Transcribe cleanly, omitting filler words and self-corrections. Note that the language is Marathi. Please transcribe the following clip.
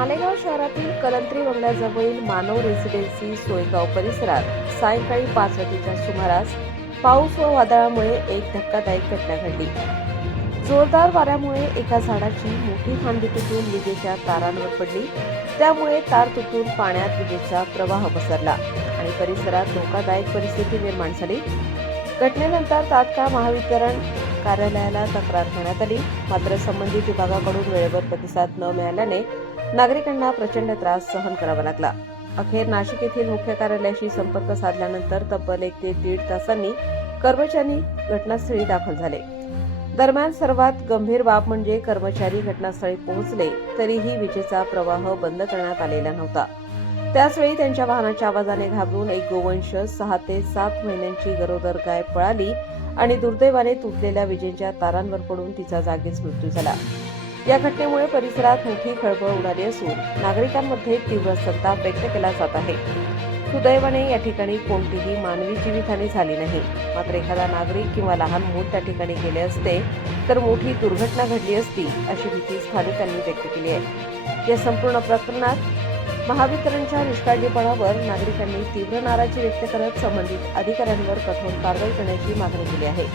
मालेगाव शहरातील कलंत्री बंगल्याजवळील मानव रेसिडेन्सी सोयगाव परिसरात सायंकाळी 5 वाजेच्या सुमारास पाऊस व वादळामुळे एक धक्कादायक घटना घडली। जोरदार वाऱ्यामुळे एका झाडाची मोठी फांदी तुटून विजेच्या तारांवर पडली। त्यामुळे तार तुटून पाण्यात विजेचा प्रवाह पसरला आणि परिसरात धोकादायक परिस्थिती निर्माण झाली। घटनेनंतर तात्काळ महावितरण कार्यालयाला तक्रार करण्यात आली, मात्र संबंधित विभागाकडून वेळेवर प्रतिसाद न मिळाल्याने नागरिकांना प्रचंड त्रास सहन करावा लागला। अखेर नाशिक येथील मुख्य कार्यालयाशी संपर्क साधल्यानंतर तब्बल 1 ते 1.5 तासांनी कर्मचारी घटनास्थळी दाखल झाले। दरम्यान सर्वात गंभीर बाब म्हणजे कर्मचारी घटनास्थळी पोहोचले तरीही विजेचा प्रवाह बंद करण्यात आलेला नव्हता। त्याचवेळी त्यांच्या वाहनाच्या आवाजाने घाबरून एक गोवंश 6 ते 7 महिन्यांची गरोदर गाय पळाली आणि दुर्दैवाने तुटलेल्या विजेच्या तारांवर पडून तिचा जागीच मृत्यू झाला। या घटनेमुळे परिसरात मोठी खळबळ उडाली असून नागरिकांमध्ये तीव्र संताप व्यक्त केला जात आहे। सुदैवाने या ठिकाणी कोणतीही मानवी जीवितहानी झाली नाही, मात्र एखादा नागरिक किंवा लहान मूल त्या ठिकाणी गेले असते तर मोठी दुर्घटना घडली असती अशी भीती स्थानिकांनी व्यक्त केली आहे। या संपूर्ण प्रकरणात महावितरणच्या निष्काळजीपणावर नागरिकांनी तीव्र नाराजी व्यक्त करत संबंधित अधिकाऱ्यांवर कठोर कारवाई करण्याची मागणी केली आहे।